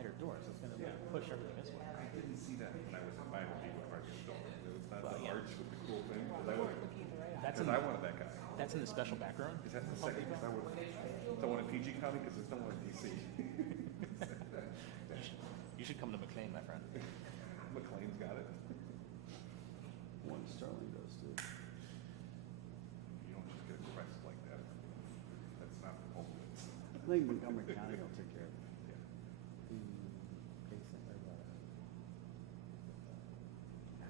wider door, so it's going to push everything this way. I didn't see that when I was in my Navy store. It's not Well, the yeah. arch with the cool thing. That's Because in, I wanted that guy. that's in the special back room. Is that the second? Because I would don't want a PG County because it's no one in DC. You should come to McLean, my friend. McLean's got it. One Sterling does too. You don't just get a crest like that. That's not the whole thing. I think Montgomery County will take care of it.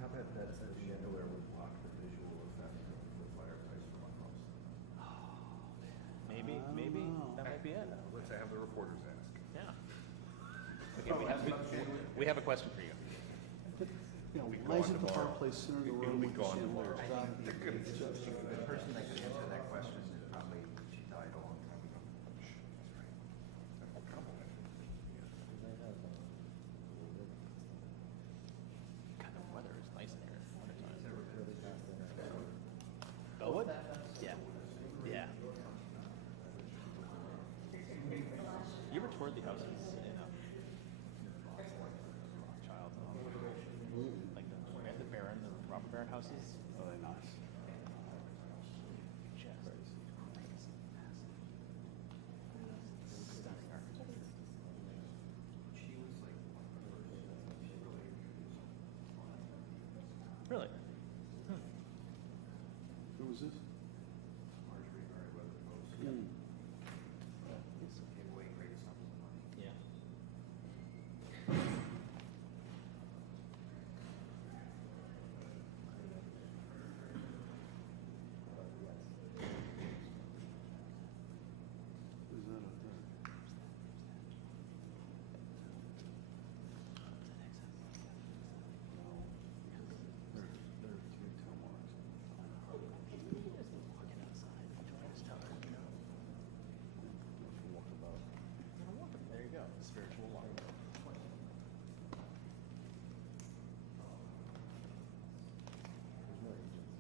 How about that chandelier would block the visual effect of the fireplace from my house? Maybe know. that might be it. Let's have the reporters ask. Yeah. Okay, we have a question for you. You know, Be why gone isn't the tomorrow. fireplace center of the It'll room be with the gone chandelier? tomorrow. The person that could answer that question is probably, she died a long time ago. That's a compliment. God, the weather is nice in here. Bellwood? Yeah. Yeah. You ever toured the houses in Rothschild? Like the Baron, the Robert Baron houses? Oh, they're nice. Stunning architecture. She was like, Really? Who was this? Marjorie Merriweather Post. Mm. Gave away great sums of money. Yeah. Who's that up there? No. There are three toe marks. Walking outside, enjoying his time. Walkabout. There you go. Spiritual walkabout. There's no agents.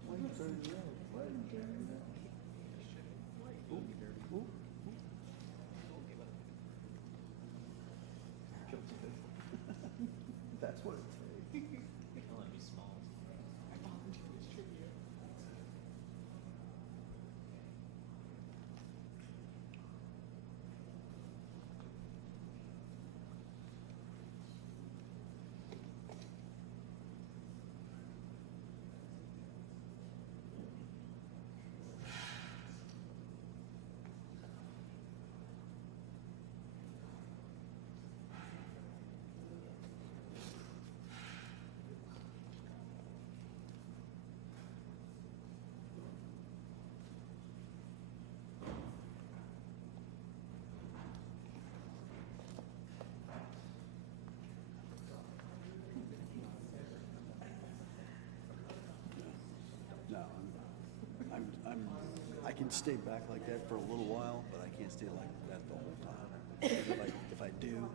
Why are you turning red? Why are you turning red? Ooh, ooh. That's what it takes. Don't let me be small. No, I can stay back like that for a little while, but I can't stay like that the whole time. If I do,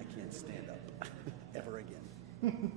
I can't stand up ever again.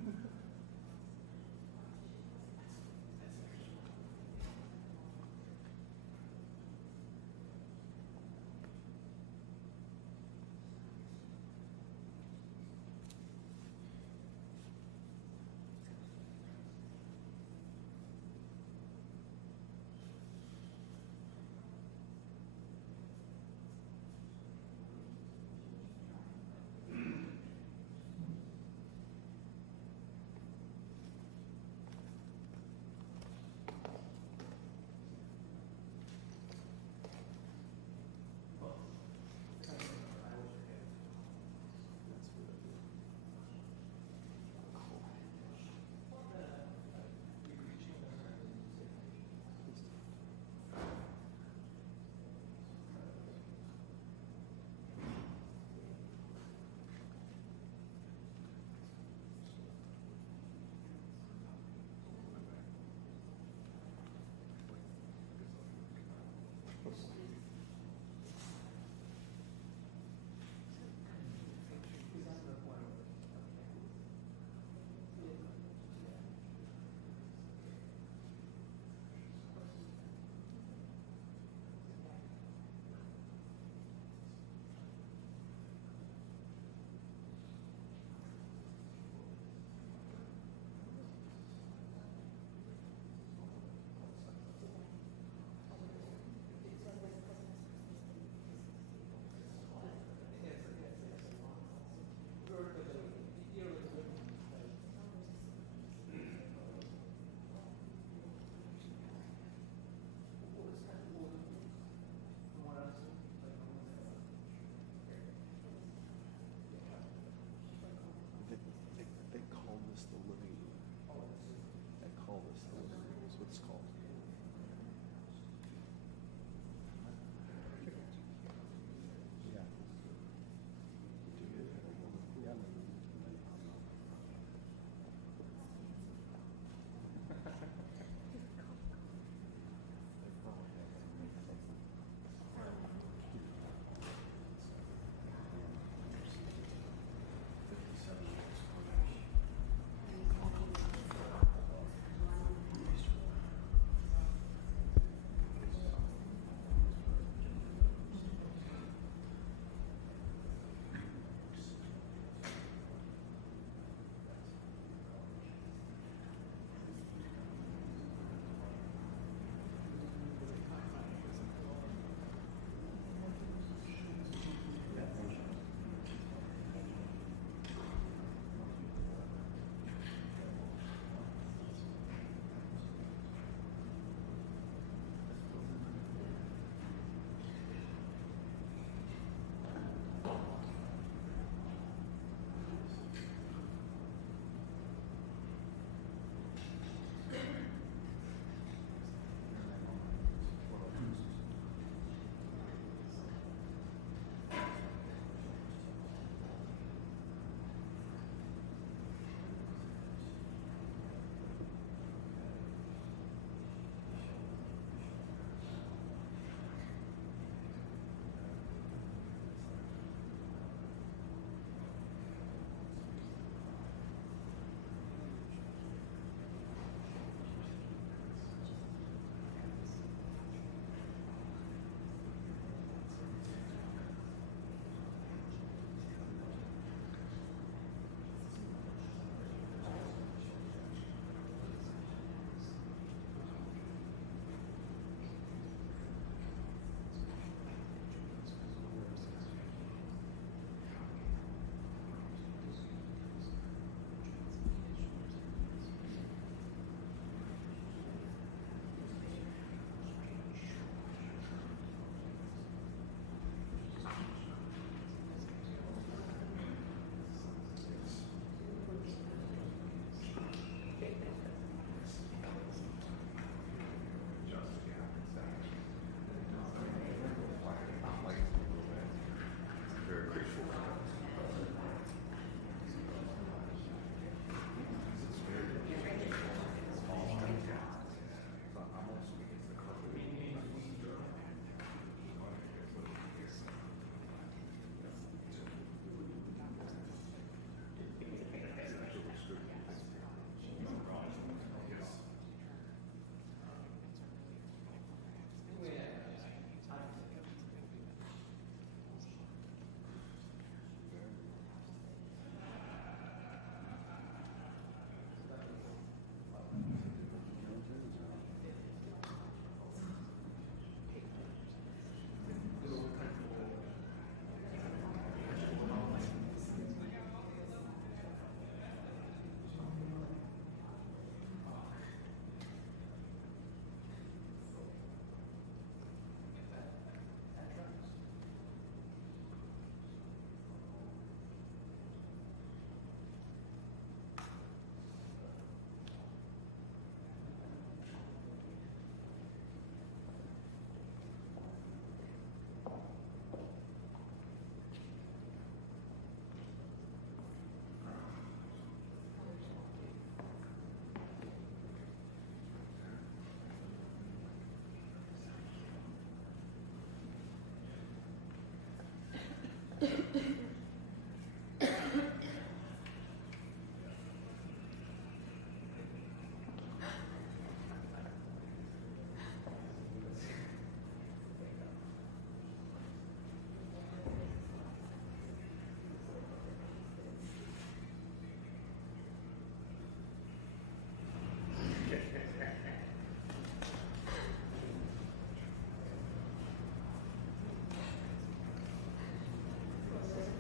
They call this the living room. They call this the living room. That's what it's called. Yeah. Yeah.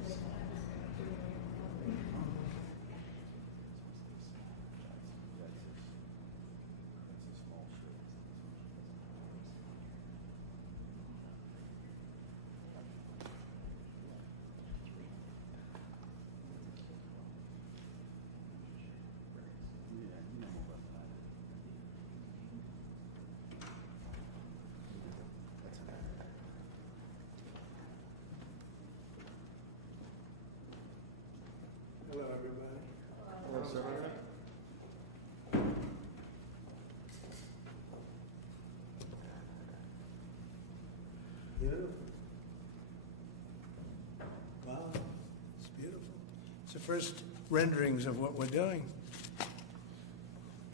It's the first renderings of what we're doing.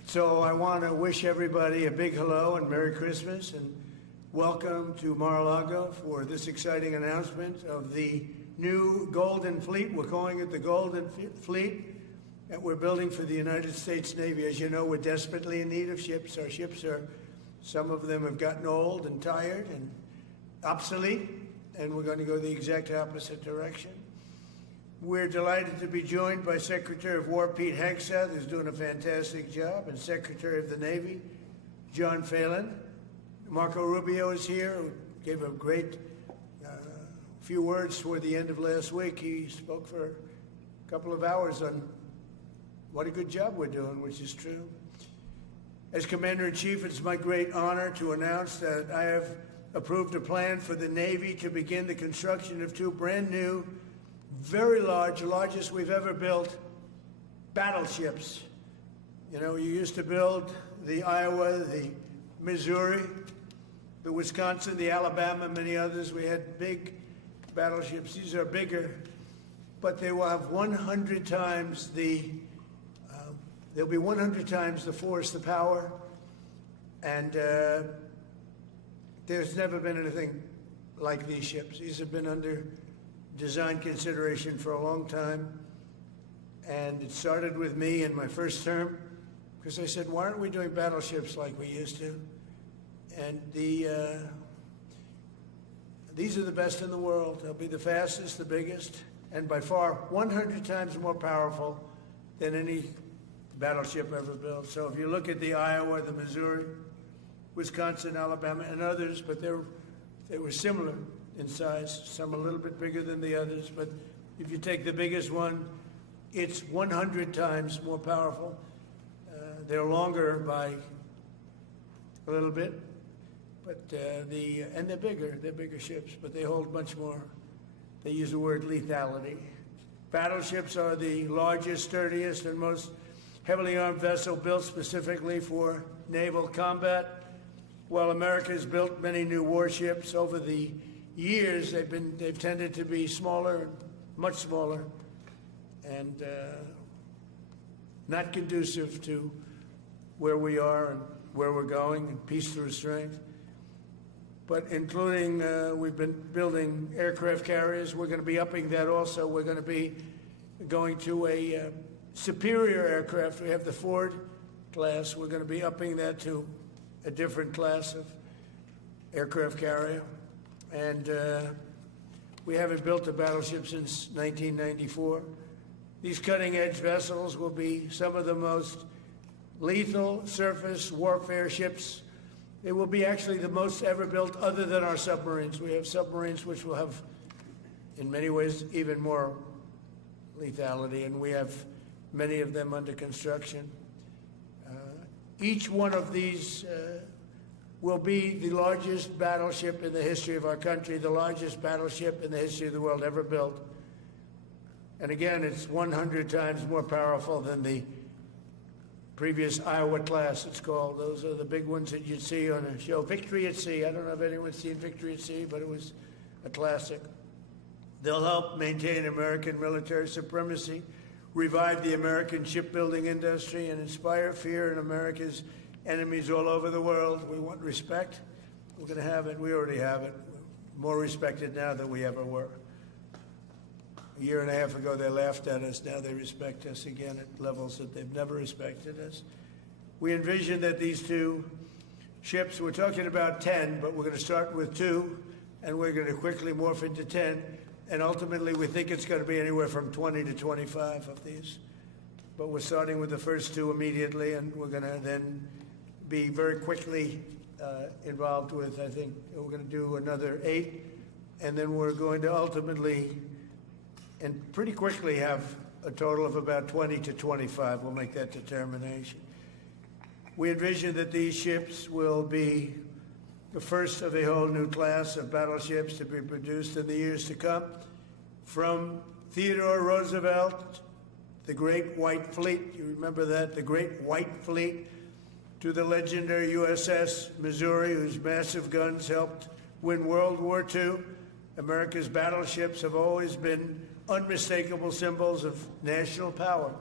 So I want to wish everybody a big hello and Merry Christmas and welcome to Mar-a-Lago for this exciting announcement of the new Golden Fleet. We're calling it the Golden Fleet that we're building for the United States Navy. As you know, we're desperately in need of ships. Our ships are, some of them have gotten old and tired and obsolete, and we're going to go the exact opposite direction. We're delighted to be joined by Secretary of War Pete Hegseth, who's doing a fantastic job, and Secretary of the Navy John Phelan. Marco Rubio is here, who gave a great few words toward the end of last week. He spoke for a couple of hours on what a good job we're doing, which is true. As Commander-in-Chief, it's my great honor to announce that I have approved a plan for the Navy to begin the construction of two brand new, very large, largest we've ever built, battleships. You know, you used to build the Iowa, the Missouri, the Wisconsin, the Alabama, many others. We had big battleships. These are bigger, but they will have 100 times the, they'll be 100 times the force, the power, and there's never been anything like these ships. These have been under design consideration for a long time, and it started with me in my first term, because I said, why aren't we doing battleships like we used to? And these are the best in the world. They'll be the fastest, the biggest, and by far 100 times more powerful than any battleship ever built. So if you look at the Iowa, the Missouri, Wisconsin, Alabama, and others, but they were similar in size, some a little bit bigger than the others, but if you take the biggest one, it's 100 times more powerful. They're longer by a little bit, but and they're bigger ships, but they hold much more. They use the word lethality. Battleships are the largest, sturdiest, and most heavily armed vessel built specifically for naval combat. While America has built many new warships over the years, they've tended to be smaller, much smaller, and not conducive to where we are and where we're going, and peace through strength. But including, we've been building aircraft carriers. We're going to be upping that also. We're going to be going to a superior aircraft. We have the Ford class. We're going to be upping that to a different class of aircraft carrier. And we haven't built a battleship since 1994. These cutting-edge vessels will be some of the most lethal surface warfare ships. They will be actually the most ever built other than our submarines. We have submarines which will have, in many ways, even more lethality, and we have many of them under construction. Each one of these will be the largest battleship in the history of our country, the largest battleship in the history of the world ever built. And again, it's 100 times more powerful than the previous Iowa class, it's called. Those are the big ones that you'd see on a show. Victory at Sea. I don't know if anyone's seen Victory at Sea, but it was a classic. They'll help maintain American military supremacy, revive the American shipbuilding industry, and inspire fear in America's enemies all over the world. We want respect. We're going to have it. We already have it. We're more respected now than we ever were. A year and a half ago, they laughed at us. Now they respect us again at levels that they've never respected us. We envision that these two ships, we're talking about 10, but we're going to start with 2, and we're going to quickly morph into 10. And ultimately, we think it's going to be anywhere from 20 to 25 of these. But we're starting with the first 2 immediately, and we're going to then be very quickly involved with, I think, we're going to do another 8. And then we're going to ultimately, and pretty quickly, have a total of about 20 to 25. We'll make that determination. We envision that these ships will be the first of a whole new class of battleships to be produced in the years to come. From Theodore Roosevelt, the Great White Fleet, you remember that, the Great White Fleet, to the legendary USS Missouri, whose massive guns helped win World War II, America's battleships have always been unmistakable symbols of national power.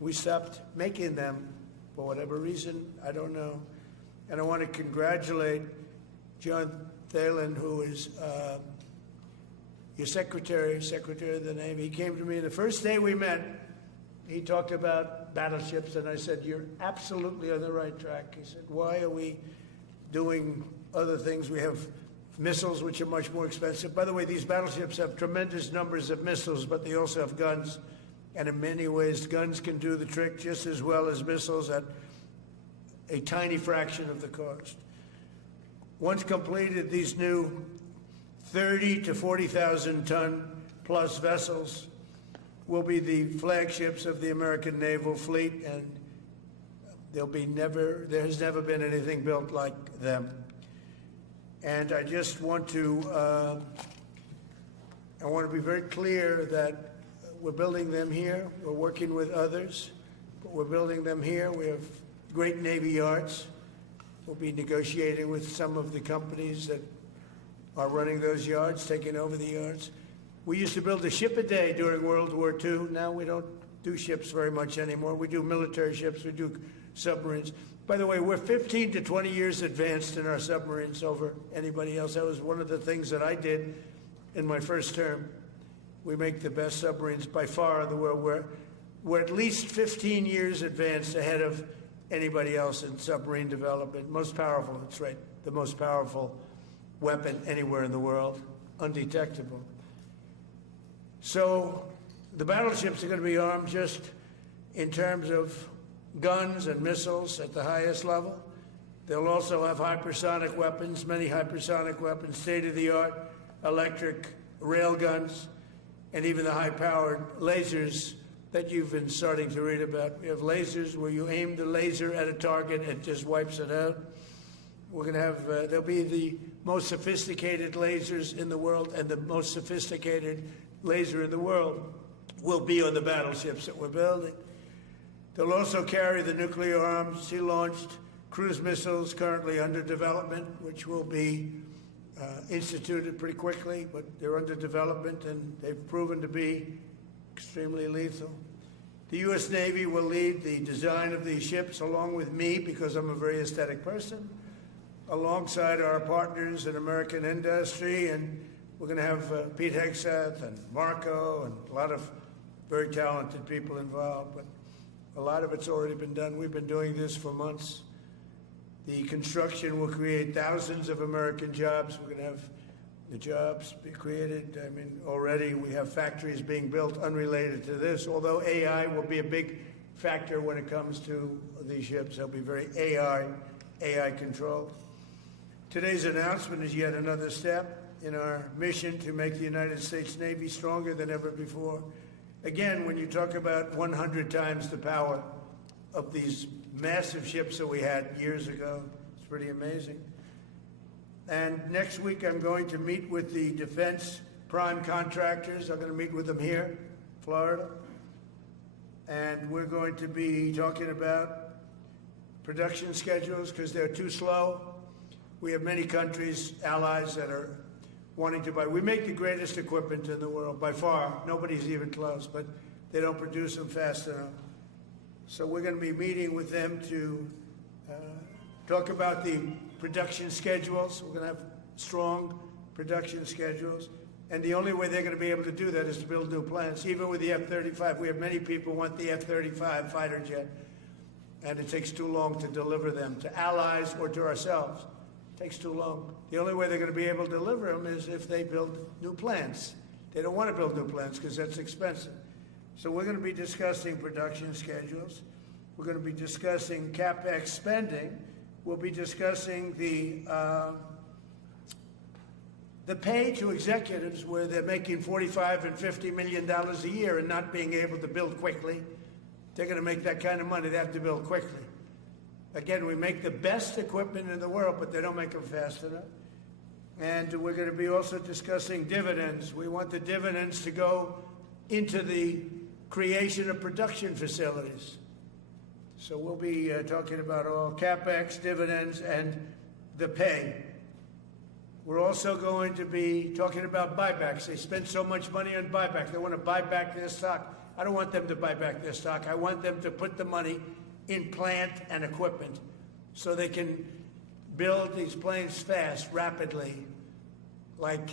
We stopped making them for whatever reason, I don't know. And I want to congratulate John Phelan, who is your secretary of the Navy. He came to me the first day we met. He talked about battleships, and I said, "You're absolutely on the right track." He said, "Why are we doing other things? We have missiles, which are much more expensive." By the way, these battleships have tremendous numbers of missiles, but they also have guns. And in many ways, guns can do the trick just as well as missiles at a tiny fraction of the cost. Once completed, these new 30 to 40,000 ton plus vessels will be the flagships of the American naval fleet, and there has never been anything built like them. And I just want to be very clear that we're building them here. We're working with others, but we're building them here. We have great Navy yards. We'll be negotiating with some of the companies that are running those yards, taking over the yards. We used to build a ship a day during World War II. Now we don't do ships very much anymore. We do military ships. We do submarines. By the way, we're 15 to 20 years advanced in our submarines over anybody else. That was one of the things that I did in my first term. We make the best submarines by far in the world. We're at least 15 years advanced ahead of anybody else in submarine development. Most powerful, that's right, the most powerful weapon anywhere in the world, undetectable. So the battleships are going to be armed just in terms of guns and missiles at the highest level. They'll also have hypersonic weapons, many hypersonic weapons, state-of-the-art electric rail guns, and even the high-powered lasers that you've been starting to read about. We have lasers where you aim the laser at a target and it just wipes it out. We're going to have, they'll be the most sophisticated lasers in the world, and the most sophisticated laser in the world will be on the battleships that we're building. They'll also carry the nuclear arms, sea-launched cruise missiles currently under development, which will be instituted pretty quickly, but they're under development and they've proven to be extremely lethal. The U.S. Navy will lead the design of these ships along with me, because I'm a very aesthetic person, alongside our partners in American industry, and we're going to have Pete Hegseth and Marco and a lot of very talented people involved, but a lot of it's already been done. We've been doing this for months. The construction will create thousands of American jobs. We're going to have the jobs be created. I mean, already we have factories being built unrelated to this, although AI will be a big factor when it comes to these ships. They'll be very AI controlled. Today's announcement is yet another step in our mission to make the United States Navy stronger than ever before. Again, when you talk about 100 times the power of these massive ships that we had years ago, it's pretty amazing. And next week I'm going to meet with the defense prime contractors. I'm going to meet with them here, Florida. And we're going to be talking about production schedules because they're too slow. We have many countries, allies, that are wanting to buy. We make the greatest equipment in the world, by far. Nobody's even close, but they don't produce them fast enough. So we're going to be meeting with them to talk about the production schedules. We're going to have strong production schedules. And the only way they're going to be able to do that is to build new plants. Even with the F-35, we have many people who want the F-35 fighter jet, and it takes too long to deliver them to allies or to ourselves. It takes too long. The only way they're going to be able to deliver them is if they build new plants. They don't want to build new plants because that's expensive. So we're going to be discussing production schedules. We're going to be discussing CapEx spending. We'll be discussing the pay to executives where they're making $45 and $50 million a year and not being able to build quickly. They're going to make that kind of money. They have to build quickly. Again, we make the best equipment in the world, but they don't make them fast enough. And we're going to be also discussing dividends. We want the dividends to go into the creation of production facilities. So we'll be talking about all CapEx, dividends, and the pay. We're also going to be talking about buybacks. They spend so much money on buyback. They want to buy back their stock. I don't want them to buy back their stock. I want them to put the money in plant and equipment so they can build these planes fast, rapidly, like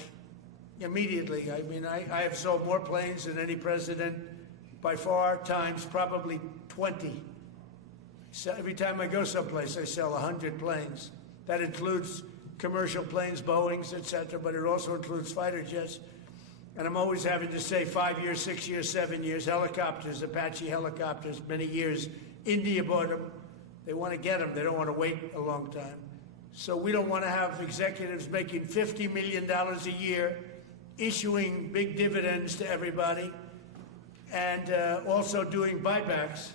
immediately. I mean, I have sold more planes than any president by far, times probably 20. So every time I go someplace, I sell 100 planes. That includes commercial planes, Boeings, etc., but it also includes fighter jets. And I'm always having to say 5 years, 6 years, 7 years, helicopters, Apache helicopters, many years. India bought them. They want to get them. They don't want to wait a long time. So we don't want to have executives making $50 million a year, issuing big dividends to everybody, and also doing buybacks.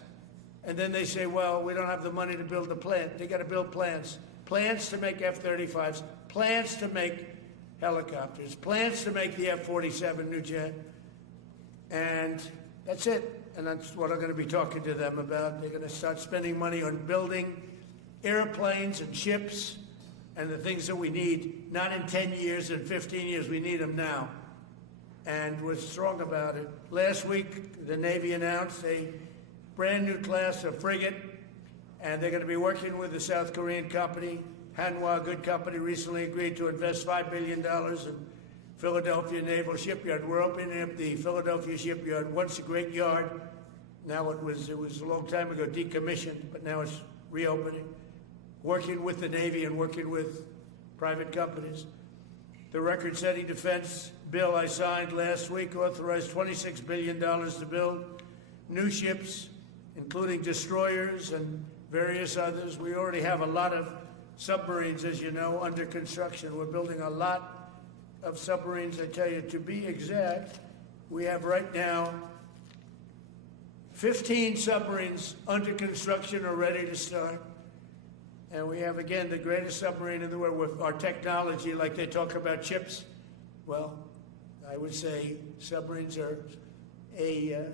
And then they say, well, we don't have the money to build a plant. They got to build plants. Plants to make F-35s, plants to make helicopters, plants to make the F-47 new jet. And that's it. And that's what I'm going to be talking to them about. They're going to start spending money on building airplanes and ships and the things that we need, not in 10 years and 15 years. We need them now. And we're strong about it. Last week, the Navy announced a brand new class of frigate, and they're going to be working with the South Korean company. Hanwha, a good company, recently agreed to invest $5 billion in Philadelphia Naval Shipyard. We're opening up the Philadelphia Shipyard, once a great yard. Now it was a long time ago decommissioned, but now it's reopening. Working with the Navy and working with private companies. The record-setting defense bill I signed last week authorized $26 billion to build new ships, including destroyers and various others. We already have a lot of submarines, as you know, under construction. We're building a lot of submarines. I tell you, to be exact, we have right now 15 submarines under construction or ready to start. And we have, again, the greatest submarine in the world with our technology, like they talk about chips. Well, I would say submarines are a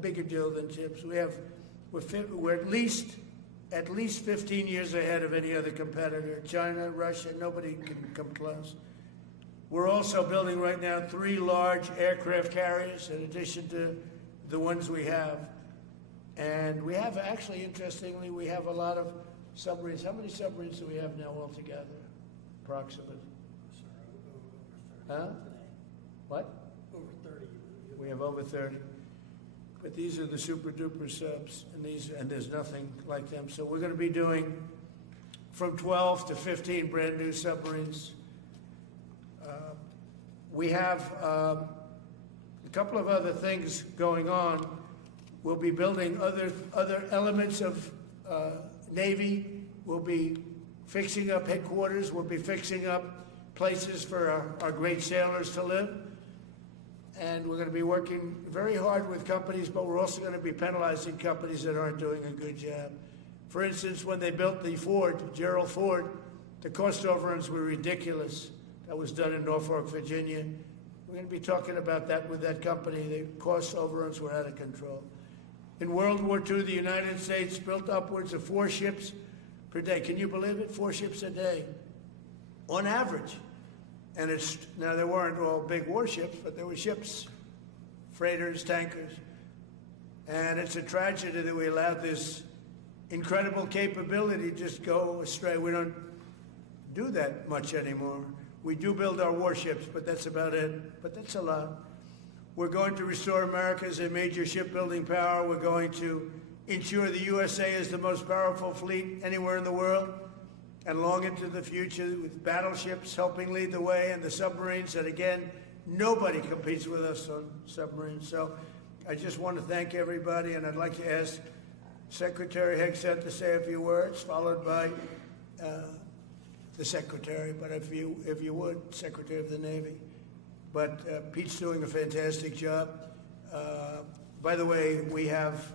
bigger deal than chips. We're at least 15 years ahead of any other competitor. China, Russia, nobody can come close. We're also building right now 3 large aircraft carriers in addition to the ones we have. And we have, actually, interestingly, we have a lot of submarines. How many submarines do we have now altogether, approximately? Huh? What? Over 30. We have over 30. But these are the super-duper subs, and there's nothing like them. So we're going to be doing from 12 to 15 brand new submarines. We have a couple of other things going on. We'll be building other elements of Navy. We'll be fixing up headquarters. We'll be fixing up places for our great sailors to live. And we're going to be working very hard with companies, but we're also going to be penalizing companies that aren't doing a good job. For instance, when they built the Ford, Gerald Ford, the cost overruns were ridiculous. That was done in Norfolk, Virginia. We're going to be talking about that with that company. The cost overruns were out of control. In World War II, the United States built upwards of 4 ships per day. Can you believe it? 4 ships a day, on average. And now they weren't all big warships, but there were ships, freighters, tankers. And it's a tragedy that we allowed this incredible capability to just go astray. We don't do that much anymore. We do build our warships, but that's about it. But that's a lot. We're going to restore America as a major shipbuilding power. We're going to ensure the USA is the most powerful fleet anywhere in the world, and long into the future, with battleships helping lead the way, and the submarines that, again, nobody competes with us on submarines. So I just want to thank everybody, and I'd like to ask Secretary Hegseth to say a few words, followed by the Secretary, but if you would, Secretary of the Navy. But Pete's doing a fantastic job. By the way, we have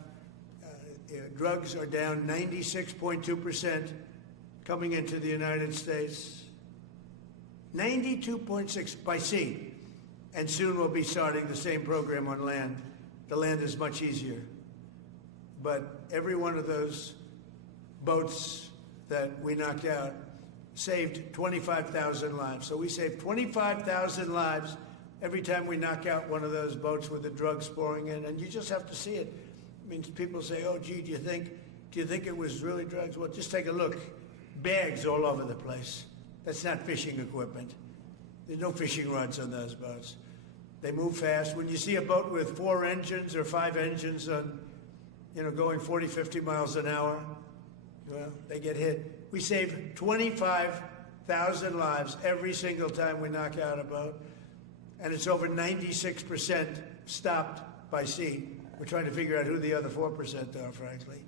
drugs are down 96.2% coming into the United States. 92.6 by sea. And soon we'll be starting the same program on land. The land is much easier. But every one of those boats that we knocked out saved 25,000 lives. So we save 25,000 lives every time we knock out one of those boats with the drugs pouring in, and you just have to see it. I mean, people say, "Oh, gee, do you think it was really drugs?" Well, just take a look. Bags all over the place. That's not fishing equipment. There's no fishing rods on those boats. They move fast. When you see a boat with 4 engines or 5 engines on, going 40, 50 miles an hour, well, they get hit. We save 25,000 lives every single time we knock out a boat, and it's over 96% stopped by sea. We're trying to figure out who the other 4% are, frankly.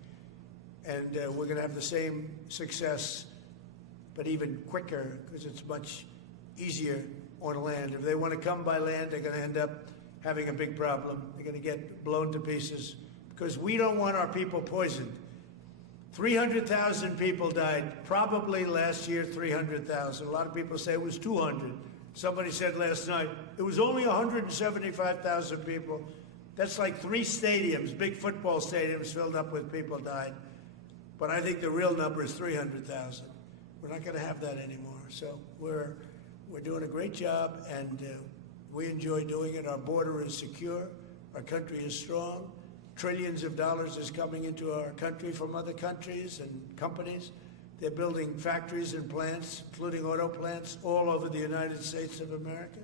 And we're going to have the same success, but even quicker, because it's much easier on land. If they want to come by land, they're going to end up having a big problem. They're going to get blown to pieces, because we don't want our people poisoned. 300,000 people died, probably last year 300,000. A lot of people say it was 200. Somebody said last night, it was only 175,000 people. That's like 3 stadiums, big football stadiums filled up with people died. But I think the real number is 300,000. We're not going to have that anymore. So we're doing a great job, and we enjoy doing it. Our border is secure. Our country is strong. Trillions of dollars is coming into our country from other countries and companies. They're building factories and plants, including auto plants, all over the United States of America.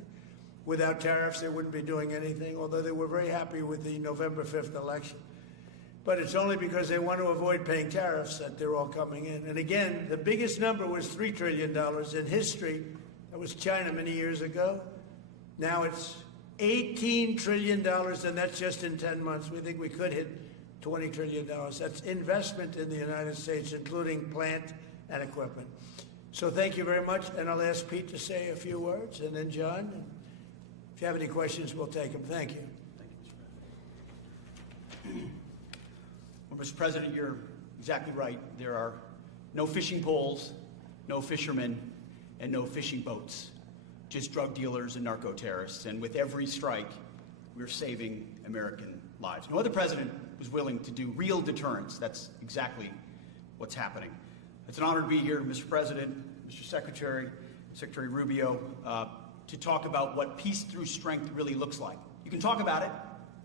Without tariffs, they wouldn't be doing anything, although they were very happy with the November 5th election. But it's only because they want to avoid paying tariffs that they're all coming in. And again, the biggest number was $3 trillion in history. That was China many years ago. Now it's $18 trillion, and that's just in 10 months. We think we could hit $20 trillion. That's investment in the United States, including plant and equipment. So thank you very much, and I'll ask Pete to say a few words, and then John. If you have any questions, we'll take them. Thank you. Well, Mr. President, you're exactly right. There are no fishing poles, no fishermen, and no fishing boats. Just drug dealers and narco-terrorists. And with every strike, we're saving American lives. No other president was willing to do real deterrence. That's exactly what's happening. It's an honor to be here, Mr. President, Mr. Secretary, Secretary Rubio, to talk about what peace through strength really looks like. You can talk about it,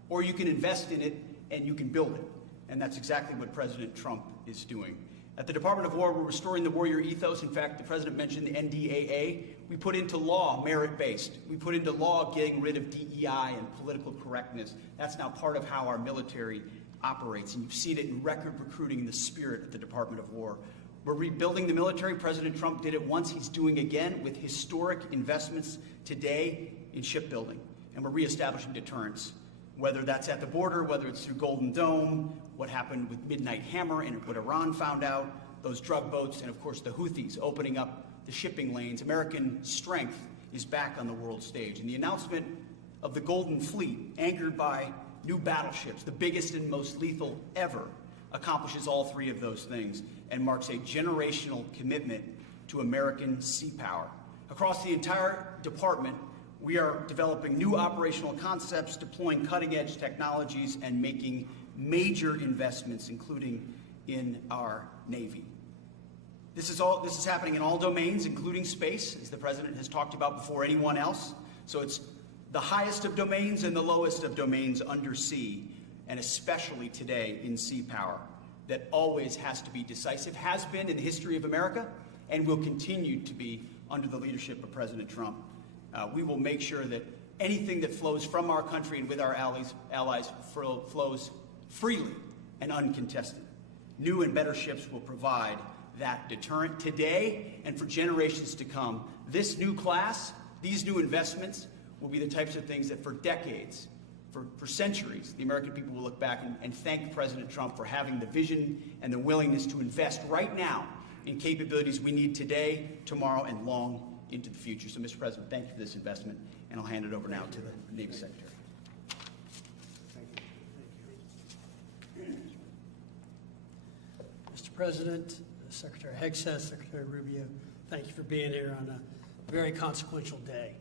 or you can invest in it, and you can build it. And that's exactly what President Trump is doing. At the Department of War, we're restoring the warrior ethos. In fact, the President mentioned the NDAA. We put into law merit-based. We put into law getting rid of DEI and political correctness. That's now part of how our military operates. And you've seen it in record recruiting in the spirit of the Department of War. We're rebuilding the military. President Trump did it once. He's doing again with historic investments today in shipbuilding. And we're reestablishing deterrence, whether that's at the border, whether it's through Golden Dome, what happened with Midnight Hammer and what Iran found out, those drug boats, and of course the Houthis opening up the shipping lanes. American strength is back on the world stage. And the announcement of the Golden Fleet, anchored by new battleships, the biggest and most lethal ever, accomplishes all 3 of those things and marks a generational commitment to American sea power. Across the entire department, we are developing new operational concepts, deploying cutting-edge technologies, and making major investments, including in our Navy. This is happening in all domains, including space, as the President has talked about before anyone else. So it's the highest of domains and the lowest of domains under sea, and especially today in sea power, that always has to be decisive, has been in the history of America, and will continue to be under the leadership of President Trump. We will make sure that anything that flows from our country and with our allies flows freely and uncontested. New and better ships will provide that deterrent today and for generations to come. This new class, these new investments, will be the types of things that for decades, for centuries, the American people will look back and thank President Trump for having the vision and the willingness to invest right now in capabilities we need today, tomorrow, and long into the future. So, Mr. President, thank you for this investment, and I'll hand it over now to the Navy Secretary. Mr. President, Secretary Hegseth, Secretary Rubio, thank you for being here on a very consequential day.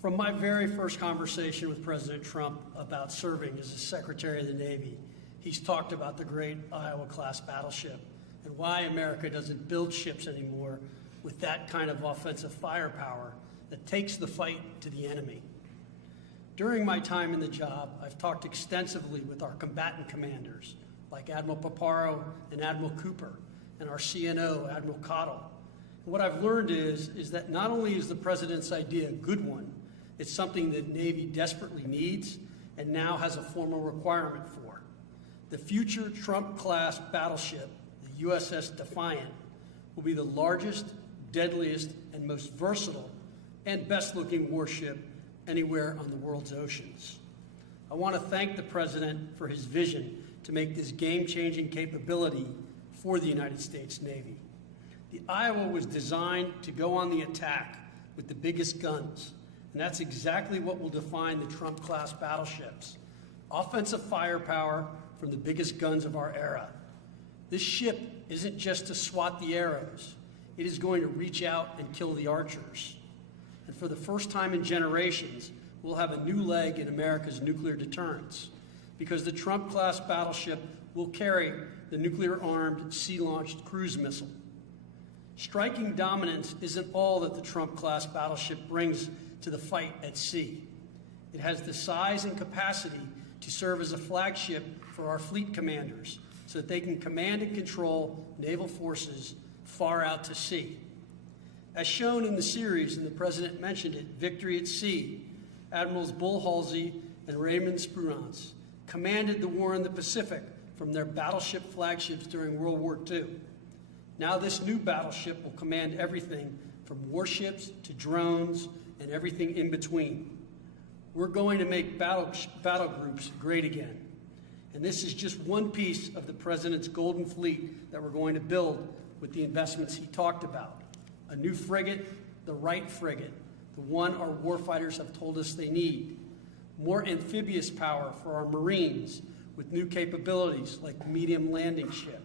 From my very first conversation with President Trump about serving as a Secretary of the Navy, he's talked about the great Iowa-class battleship and why America doesn't build ships anymore with that kind of offensive firepower that takes the fight to the enemy. During my time in the job, I've talked extensively with our combatant commanders, like Admiral Paparo and Admiral Cooper, and our CNO, Admiral Cottle. And what I've learned is that not only is the President's idea a good one, it's something that Navy desperately needs and now has a formal requirement for. The future Trump-class battleship, the USS Defiant, will be the largest, deadliest, and most versatile and best-looking warship anywhere on the world's oceans. I want to thank the President for his vision to make this game-changing capability for the United States Navy. The Iowa was designed to go on the attack with the biggest guns, and that's exactly what will define the Trump-class battleships. Offensive firepower from the biggest guns of our era. This ship isn't just to swat the arrows. It is going to reach out and kill the archers. And for the first time in generations, we'll have a new leg in America's nuclear deterrence, because the Trump-class battleship will carry the nuclear-armed, sea-launched cruise missile. Striking dominance isn't all that the Trump-class battleship brings to the fight at sea. It has the size and capacity to serve as a flagship for our fleet commanders so that they can command and control naval forces far out to sea. As shown in the series, and the President mentioned it, Victory at Sea, Admirals Bull Halsey and Raymond Spruance commanded the war in the Pacific from their battleship flagships during World War II. Now this new battleship will command everything from warships to drones and everything in between. We're going to make battle groups great again. And this is just one piece of the President's Golden Fleet that we're going to build with the investments he talked about. A new frigate, the right frigate, the one our warfighters have told us they need. More amphibious power for our Marines with new capabilities like the medium landing ship.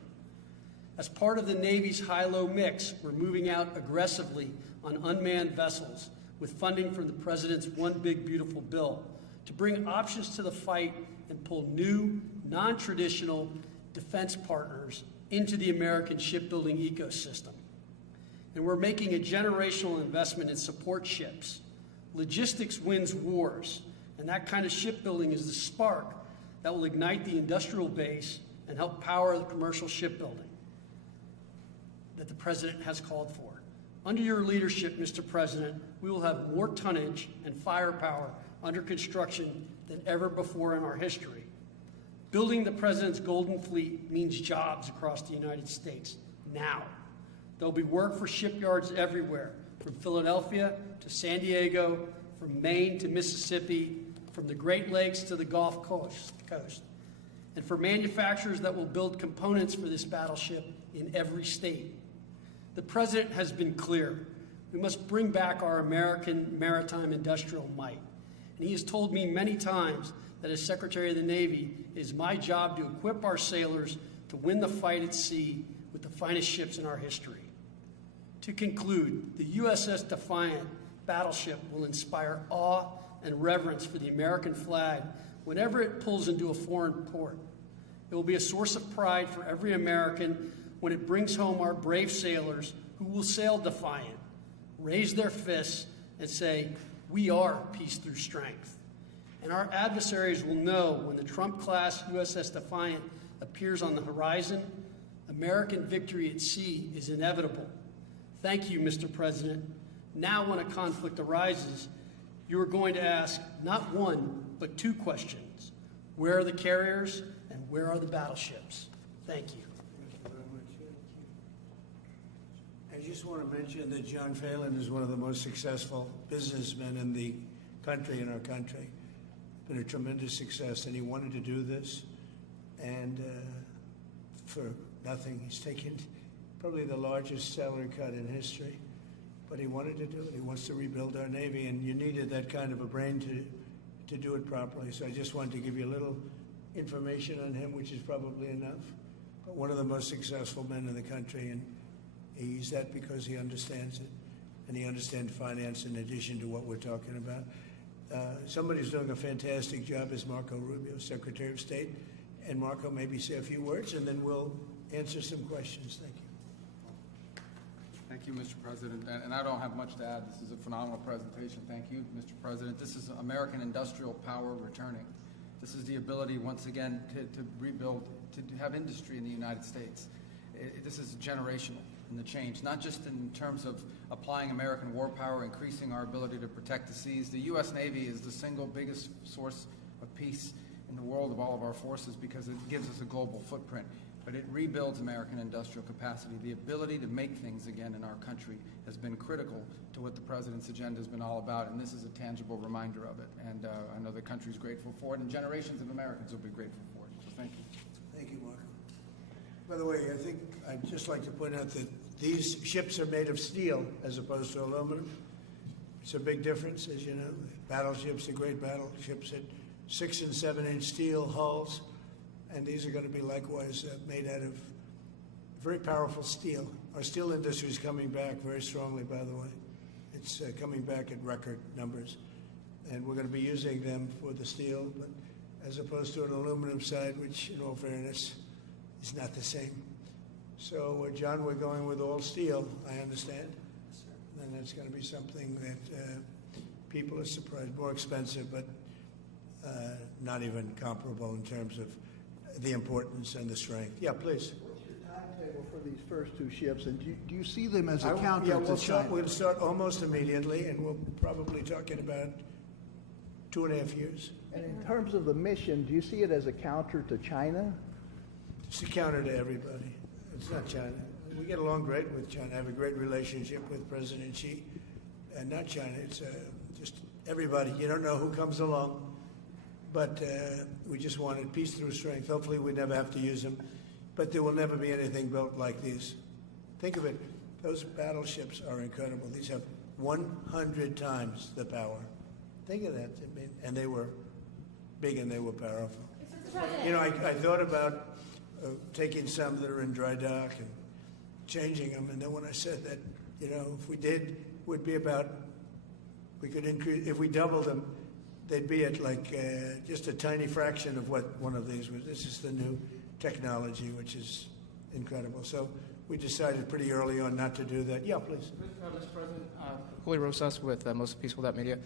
As part of the Navy's high-low mix, we're moving out aggressively on unmanned vessels with funding from the President's One Big Beautiful Bill to bring options to the fight and pull new, non-traditional defense partners into the American shipbuilding ecosystem. And we're making a generational investment in support ships. Logistics wins wars, and that kind of shipbuilding is the spark that will ignite the industrial base and help power the commercial shipbuilding that the President has called for. Under your leadership, Mr. President, we will have more tonnage and firepower under construction than ever before in our history. Building the President's Golden Fleet means jobs across the United States now. There'll be work for shipyards everywhere, from Philadelphia to San Diego, from Maine to Mississippi, from the Great Lakes to the Gulf Coast, and for manufacturers that will build components for this battleship in every state. The President has been clear. We must bring back our American maritime industrial might. And he has told me many times that as Secretary of the Navy, it is my job to equip our sailors to win the fight at sea with the finest ships in our history. To conclude, the USS Defiant battleship will inspire awe and reverence for the American flag whenever it pulls into a foreign port. It will be a source of pride for every American when it brings home our brave sailors who will sail defiant, raise their fists, and say, "We are peace through strength." And our adversaries will know when the Trump-class USS Defiant appears on the horizon, American victory at sea is inevitable. Thank you, Mr. President. Now when a conflict arises, you are going to ask not one, but two questions. Where are the carriers and where are the battleships? Thank you. Thank you very much. I just want to mention that John Phelan is one of the most successful businessmen in the country, in our country. Been a tremendous success, and he wanted to do this, and for nothing. He's taken probably the largest salary cut in history, but he wanted to do it. He wants to rebuild our Navy, and you needed that kind of a brain to do it properly. So I just wanted to give you a little information on him, which is probably enough. But one of the most successful men in the country, and he's that because he understands it, and he understands finance in addition to what we're talking about. Somebody who's doing a fantastic job is Marco Rubio, Secretary of State. And Marco, maybe say a few words, and then we'll answer some questions. Thank you. Thank you, Mr. President. And I don't have much to add. This is a phenomenal presentation. Thank you, Mr. President. This is American industrial power returning. This is the ability, once again, to rebuild, to have industry in the United States. This is generational in the change, not just in terms of applying American war power, increasing our ability to protect the seas. The U.S. Navy is the single biggest source of peace in the world of all of our forces because it gives us a global footprint. But it rebuilds American industrial capacity. The ability to make things again in our country has been critical to what the President's agenda has been all about, and this is a tangible reminder of it. And I know the country's grateful for it, and generations of Americans will be grateful for it. So thank you. Thank you, Mark. By the way, I think I'd just like to point out that these ships are made of steel as opposed to aluminum. It's a big difference, as you know. Battleships, the great battleships, had 6- and 7-inch steel hulls, and these are going to be likewise made out of very powerful steel. Our steel industry is coming back very strongly, by the way. It's coming back at record numbers, and we're going to be using them for the steel, but as opposed to an aluminum side, which, in all fairness, is not the same. So, John, we're going with all steel, I understand. Yes, sir. And that's going to be something that people are surprised, more expensive, but not even comparable in terms of the importance and the strength. Yeah, please. What's your timetable for these first two ships, and do you see them as a counter Yeah, to China? we'll start almost immediately, and we'll probably talk in about 2.5 years. And in terms of the mission, do you see it as a counter to China? It's a counter to everybody. It's not China. We get along great with China. I have a great relationship with President Xi, and not China. It's just everybody. You don't know who comes along, but we just wanted peace through strength. Hopefully we never have to use them, but there will never be anything built like these. Think of it. Those battleships are incredible. These have 100 times the power. Think of that. I mean, and they were big and they were powerful. You know, I thought about taking some that are in dry dock and changing them, and then when I said that, you know, if we did, would be about, we could increase, if we doubled them, they'd be at like just a tiny fraction of what one of these was. This is the new technology, which is incredible. So we decided pretty early on not to do that. Yeah, please. Mr. President, Julio Rosas with Most Peaceful Media.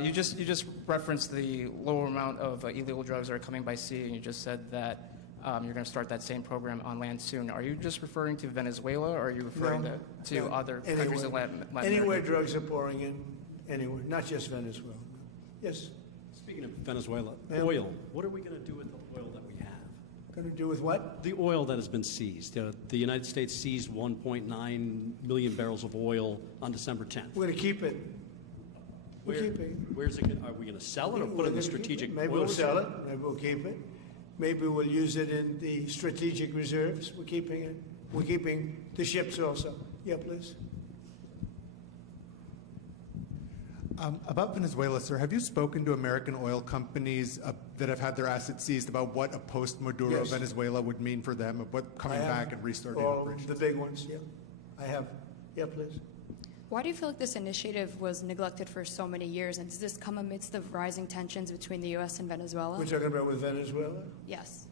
You just referenced the lower amount of illegal drugs that are coming by sea, and you just said that you're going to start that same program on land soon. Are you just referring to Venezuela, or are you referring to other countries in Latin America? Anywhere drugs are pouring in, anywhere, not just Venezuela. Yes. Speaking of Venezuela, oil. What are we going to do with the oil that we have? Going to do with what? The oil that has been seized. The United States seized 1.9 million barrels of oil on December 10th. We're going to keep it. We're keeping it. Where's it? Are we going to sell it or put it in the strategic oil Maybe we'll sell it. reserve? Maybe we'll keep it. Maybe we'll use it in the strategic reserves. We're keeping it. We're keeping the ships also. Yeah, please. About Venezuela, sir, have you spoken to American oil companies that have had their assets seized about what a post-Maduro Yes. Venezuela would mean for them, of what coming I have back and restarting all operations? the big ones, yeah. I have. Yeah, please. Why do you feel like this initiative was neglected for so many years, and does this come amidst the rising tensions between the U.S. and Venezuela? We're talking about with Venezuela? Yes.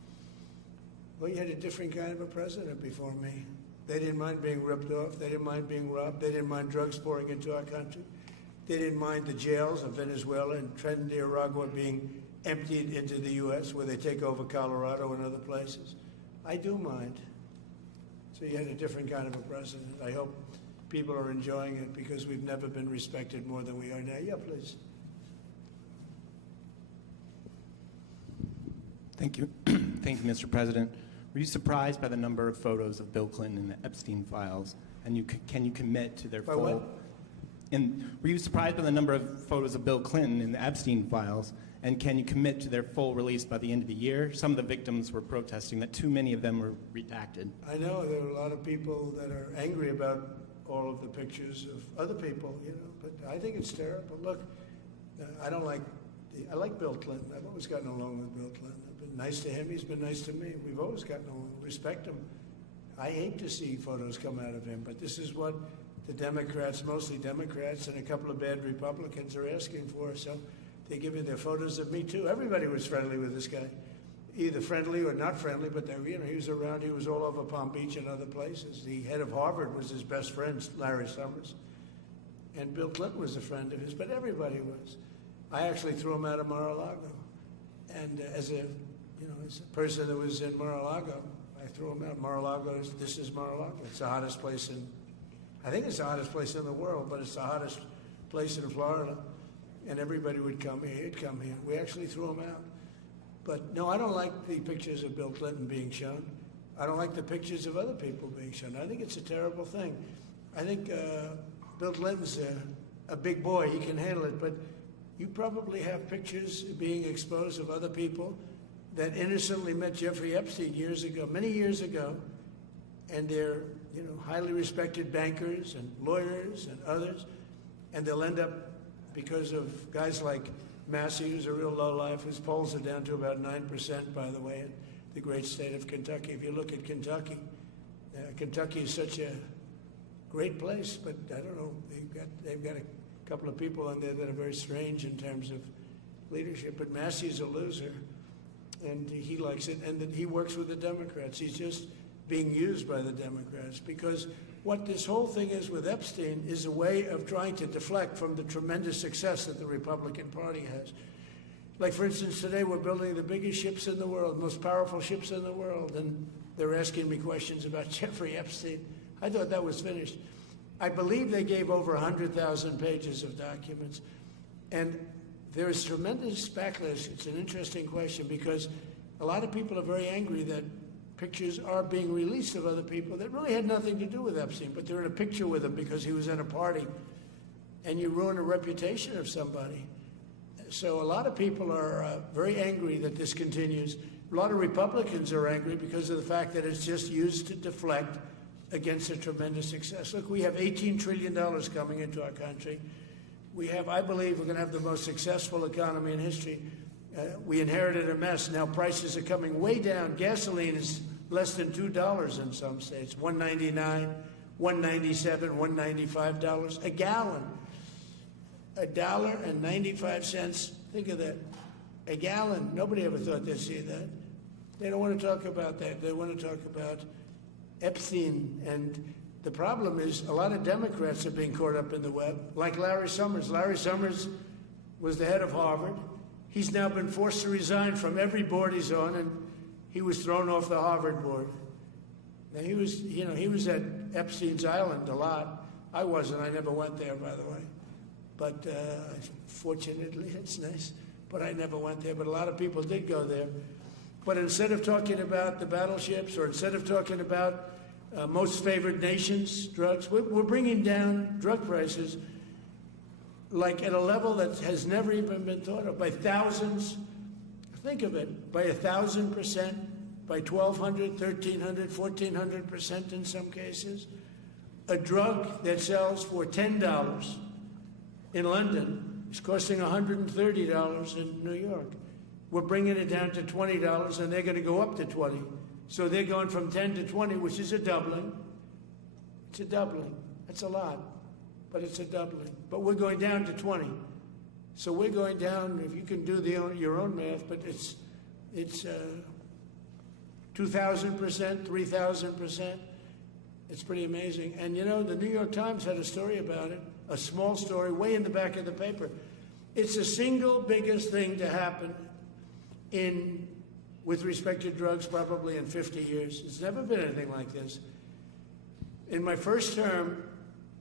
Well, you had a different kind of a president before me. They didn't mind being ripped off. They didn't mind being robbed. They didn't mind drugs pouring into our country. They didn't mind the jails of Venezuela and Trinidad being emptied into the U.S., where they take over Colorado and other places. I do mind. So you had a different kind of a president. I hope people are enjoying it because we've never been respected more than we are now. Yeah, please. Thank you. Thank you, Mr. President. Were you surprised by the number of photos of Bill Clinton in the Epstein files? And can you commit to their By full... what? And were you surprised by the number of photos of Bill Clinton in the Epstein files? And can you commit to their full release by the end of the year? Some of the victims were protesting that too many of them were redacted. I know there are a lot of people that are angry about all of the pictures of other people, you know, but I think it's terrible. Look, I like Bill Clinton. I've always gotten along with Bill Clinton. I've been nice to him. He's been nice to me. We've always gotten along. Respect him. I hate to see photos come out of him, but this is what the Democrats, mostly Democrats, and a couple of bad Republicans are asking for. So they give you their photos of me, too. Everybody was friendly with this guy. either friendly or not friendly, but they, he was around. He was all over Palm Beach and other places. The head of Harvard was his best friend, Larry Summers, and Bill Clinton was a friend of his. But everybody was. I actually threw him out of Mar-a-Lago, and as a person that was in Mar-a-Lago, I threw him out. Mar-a-Lago, this is Mar-a-Lago. It's the hottest place I think it's the hottest place in the world, but it's the hottest place in Florida. And everybody would come here. He'd come here. We actually threw him out. But no, I don't like the pictures of Bill Clinton being shown. I don't like the pictures of other people being shown. I think it's a terrible thing. I think Bill Clinton's a big boy. He can handle it. But you probably have pictures being exposed of other people that innocently met Jeffrey Epstein years ago, many years ago, and they're highly respected bankers and lawyers and others, and they'll end up, because of guys like Massey, who's a real lowlife, whose polls are down to about 9%, by the way, in the great state of Kentucky. If you look at Kentucky, Kentucky is such a great place, but I don't know, they've got a couple of people on there that are very strange in terms of leadership, but Massey's a loser, and he likes it, and he works with the Democrats. He's just being used by the Democrats, because what this whole thing is with Epstein is a way of trying to deflect from the tremendous success that the Republican Party has. Like, for instance, today we're building the biggest ships in the world, most powerful ships in the world, and they're asking me questions about Jeffrey Epstein. I thought that was finished. I believe they gave over 100,000 pages of documents, and there is tremendous backlash. It's an interesting question, because a lot of people are very angry that pictures are being released of other people that really had nothing to do with Epstein, but they're in a picture with him because he was at a party, and you ruin a reputation of somebody. So a lot of people are very angry that this continues. A lot of Republicans are angry because of the fact that it's just used to deflect against a tremendous success. Look, we have $18 trillion coming into our country. We have, I believe, we're going to have the most successful economy in history. We inherited a mess. Now prices are coming way down. Gasoline is less than $2 in some states. $1.99, $1.97, $1.95 a gallon. $1.95. Think of that. A gallon. Nobody ever thought they'd see that. They don't want to talk about that. They want to talk about Epstein. And the problem is a lot of Democrats are being caught up in the web, like Larry Summers. Larry Summers was the head of Harvard. He's now been forced to resign from every board he's on, and he was thrown off the Harvard board. Now, he was at Epstein's Island a lot. I wasn't. I never went there, by the way. But fortunately, it's nice. But I never went there. But a lot of people did go there. But instead of talking about the battleships, or instead of talking about most favored nations, drugs, we're bringing down drug prices like at a level that has never even been thought of, by thousands. Think of it, by 1,000%, by 1,200, 1,300, 1,400% in some cases. A drug that sells for $10 in London is costing $130 in New York. We're bringing it down to $20, and they're going to go up to 20. So they're going from 10 to 20, which is a doubling. It's a doubling. That's a lot, but it's a doubling. But we're going down to 20. So we're going down, if you can do your own math, but it's 2,000%, 3,000%. It's pretty amazing. And the New York Times had a story about it, a small story, way in the back of the paper. It's the single biggest thing to happen with respect to drugs probably in 50 years. It's never been anything like this. In my first term,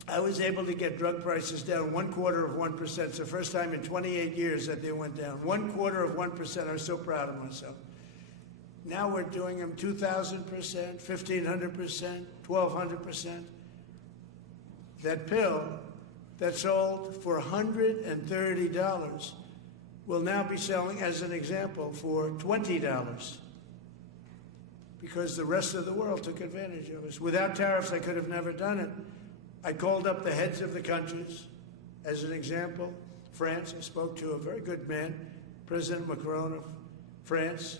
I was able to get drug prices down 0.25%. It's the first time in 28 years that they went down. 0.25%. I was so proud of myself. Now we're doing them 2,000%, 1,500%, 1,200%. That pill that sold for $130 will now be selling, as an example, for $20, because the rest of the world took advantage of us. Without tariffs, I could have never done it. I called up the heads of the countries. As an example, France, I spoke to a very good man, President Macron of France,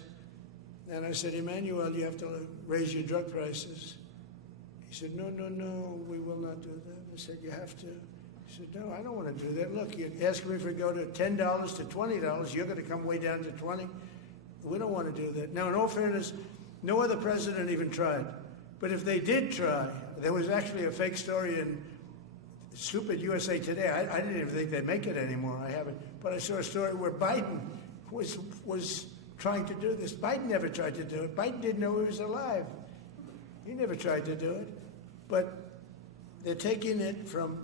and I said, Emmanuel, you have to raise your drug prices. He said, no, we will not do that. I said, you have to. He said, no, I don't want to do that. Look, you're asking me if we go to $10 to $20, you're going to come way down to 20. We don't want to do that. Now, in all fairness, no other president even tried. But if they did try, there was actually a fake story in stupid USA Today. I didn't even think they'd make it anymore. I haven't. But I saw a story where Biden was trying to do this. Biden never tried to do it. Biden didn't know he was alive. He never tried to do it. But they're taking it from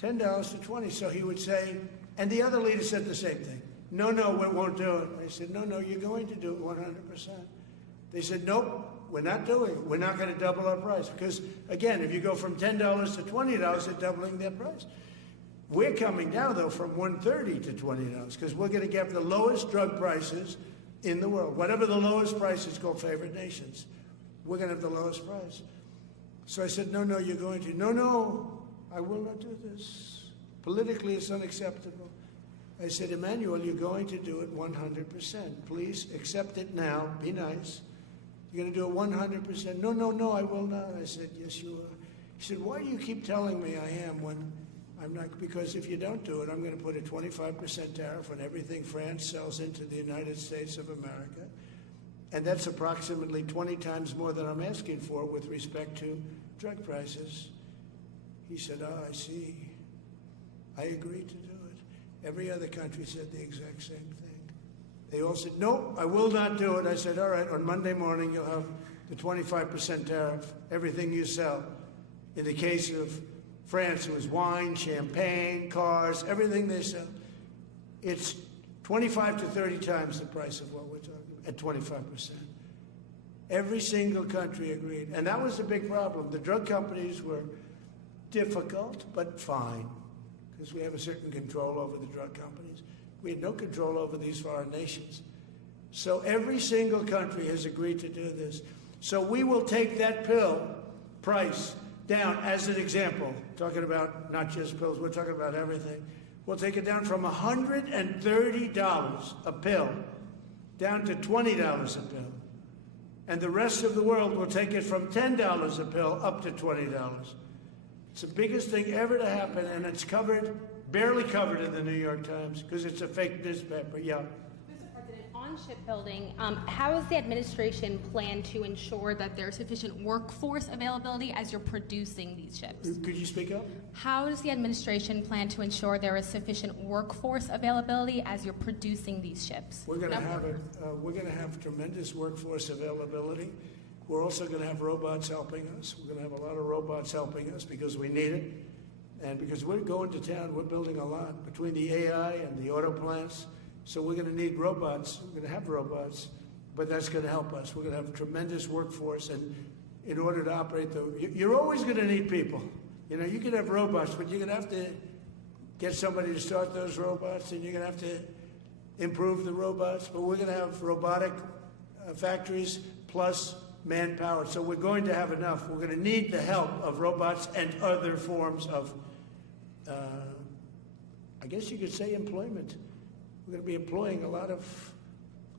$10 to $20. So he would say, and the other leader said the same thing. No, we won't do it. I said, no, you're going to do it 100%. They said, nope, we're not doing it. We're not going to double our price. Because, again, if you go from $10 to $20, they're doubling their price. We're coming down, though, from $130 to $20 because we're going to get the lowest drug prices in the world. Whatever the lowest price is called favored nations, we're going to have the lowest price. So I said, no, you're going to. No, I will not do this. Politically, it's unacceptable. I said, Emmanuel, you're going to do it 100%. Please accept it now. Be nice. You're going to do it 100%. No, I will not. I said, yes, you are. He said, why do you keep telling me I am when I'm not? Because if you don't do it, I'm going to put a 25% tariff on everything France sells into the United States of America. And that's approximately 20 times more than I'm asking for with respect to drug prices. He said, I see. I agree to do it. Every other country said the exact same thing. They all said, no, I will not do it. I said, all right, on Monday morning, you'll have the 25% tariff, everything you sell. In the case of France, it was wine, champagne, cars, everything they sell. It's 25 to 30 times the price of what we're talking about, at 25%. Every single country agreed. And that was the big problem. The drug companies were difficult, but fine, because we have a certain control over the drug companies. We had no control over these foreign nations. So every single country has agreed to do this. So we will take that pill price down, as an example, talking about not just pills, we're talking about everything. We'll take it down from $130 a pill down to $20 a pill. And the rest of the world will take it from $10 a pill up to $20. It's the biggest thing ever to happen, and it's covered, barely covered in the New York Times, because it's a fake newspaper. Yeah. Mr. President, on shipbuilding, how does the administration plan to ensure that there's sufficient workforce availability as you're producing these ships? Could you speak up? How does the administration plan to ensure there is sufficient workforce availability as you're producing these ships? We're going to have we're going to have tremendous workforce availability. We're also going to have robots helping us. We're going to have a lot of robots helping us because we need it. And because we're going to town, we're building a lot between the AI and the auto plants. So we're going to need robots. We're going to have robots, but that's going to help us. We're going to have a tremendous workforce. And in order to operate you're always going to need people. You know, you can have robots, but you're going to have to get somebody to start those robots, and you're going to have to improve the robots. But we're going to have robotic factories plus manpower. So we're going to have enough. We're going to need the help of robots and other forms of, I guess you could say, employment. We're going to be employing a lot of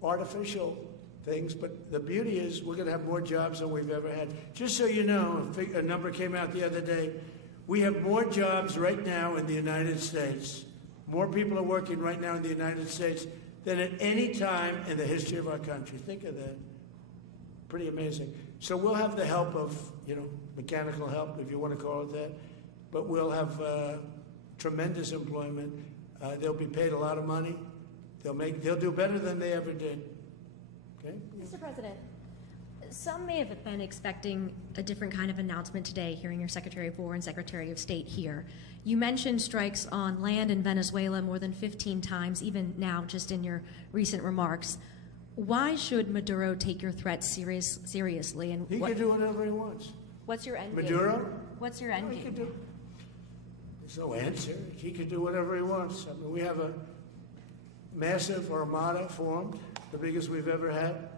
artificial things, but the beauty is we're going to have more jobs than we've ever had. Just so you know, a number came out the other day. We have more jobs right now in the United States. More people are working right now in the United States than at any time in the history of our country. Think of that. Pretty amazing. So we'll have the help of, mechanical help, if you want to call it that, but we'll have tremendous employment. They'll be paid a lot of money. They'll do better than they ever did. Okay? Mr. President, some may have been expecting a different kind of announcement today, hearing your Secretary of War and Secretary of State here. You mentioned strikes on land in Venezuela more than 15 times, even now, just in your recent remarks. Why should Maduro take your threats seriously? And he can do whatever he wants. What's your end game? Maduro? What's your end game? There's no answer. He can do whatever he wants. I mean, we have a massive armada formed, the biggest we've ever had,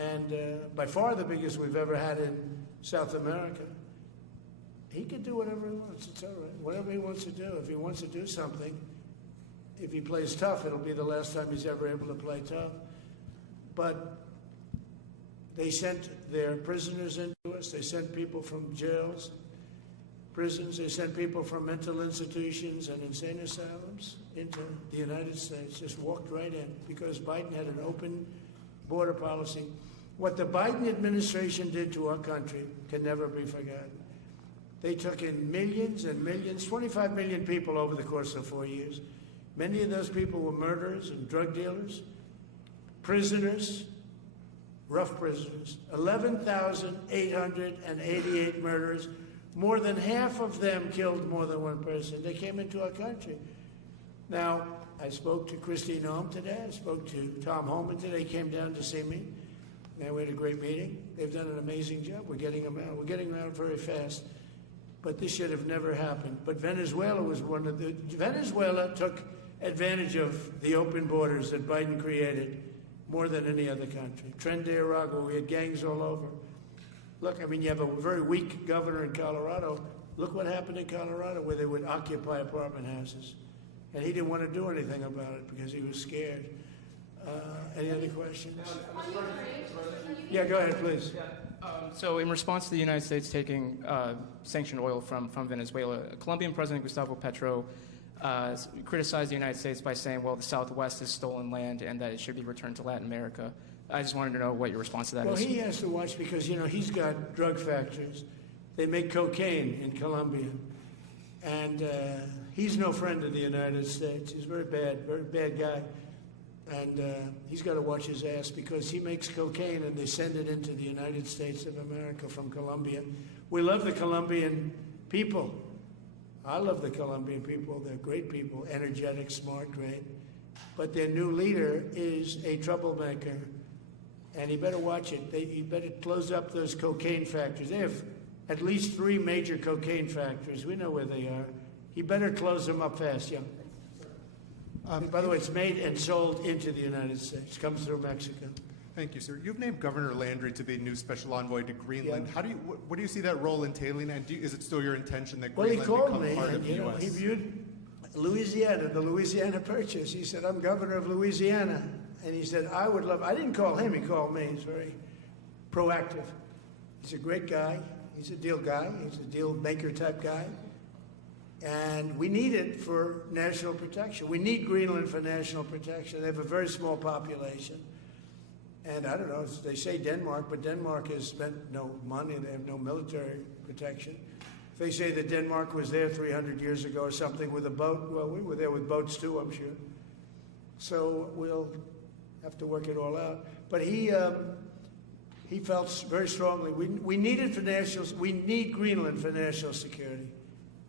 and by far the biggest we've ever had in South America. He can do whatever he wants. It's all right. Whatever he wants to do. If he wants to do something, if he plays tough, it'll be the last time he's ever able to play tough. But they sent their prisoners into us. They sent people from jails, prisons. They sent people from mental institutions and insane asylums into the United States. Just walked right in because Biden had an open border policy. What the Biden administration did to our country can never be forgotten. They took in millions and millions, 25 million people over the course of 4 years. Many of those people were murderers and drug dealers, prisoners, rough prisoners. 11,888 murders. More than half of them killed more than one person. They came into our country. Now, I spoke to Christine Noem today. I spoke to Tom Homan today. He came down to see me. And we had a great meeting. They've done an amazing job. We're getting them out. We're getting them out very fast. But this should have never happened. But Venezuela was one of the... Venezuela took advantage of the open borders that Biden created more than any other country. Tren de Aragua, we had gangs all over. Look, I mean, you have a very weak governor in Colorado. Look what happened in Colorado, where they would occupy apartment houses. And he didn't want to do anything about it because he was scared. Any other questions? Yeah, go ahead, please. So in response to the United States taking sanctioned oil from Venezuela, Colombian President Gustavo Petro criticized the United States by saying, well, the Southwest is stolen land and that it should be returned to Latin America. I just wanted to know what your response to that is. Well, he has to watch because, you know, he's got drug factories. They make cocaine in Colombia. And he's no friend of the United States. He's very bad guy. And he's got to watch his ass because he makes cocaine and they send it into the United States of America from Colombia. We love the Colombian people. I love the Colombian people. They're great people, energetic, smart, great. But their new leader is a troublemaker. And he better watch it. He better close up those cocaine factories. They have at least 3 major cocaine factories. We know where they are. He better close them up fast, yeah. By the way, it's made and sold into the United States. Comes through Mexico. Thank you, sir. You've named Governor Landry to be new special envoy to Greenland. Yeah. How do you? What do you see that role entailing? And is it still your intention that Well, he Greenland called become me, part of and the U.S.? he viewed Louisiana, the Louisiana Purchase. He said, "I'm governor of Louisiana," and he said, "I would love." I didn't call him; he called me. He's very proactive. He's a great guy. He's a deal guy. He's a deal maker type guy. And we need it for national protection. We need Greenland for national protection. They have a very small population. And I don't know, they say Denmark, but Denmark has spent no money. They have no military protection. If they say that Denmark was there 300 years ago or something with a boat, well, we were there with boats too, I'm sure. So we'll have to work it all out. But he felt very strongly, we need it for we need Greenland for national security.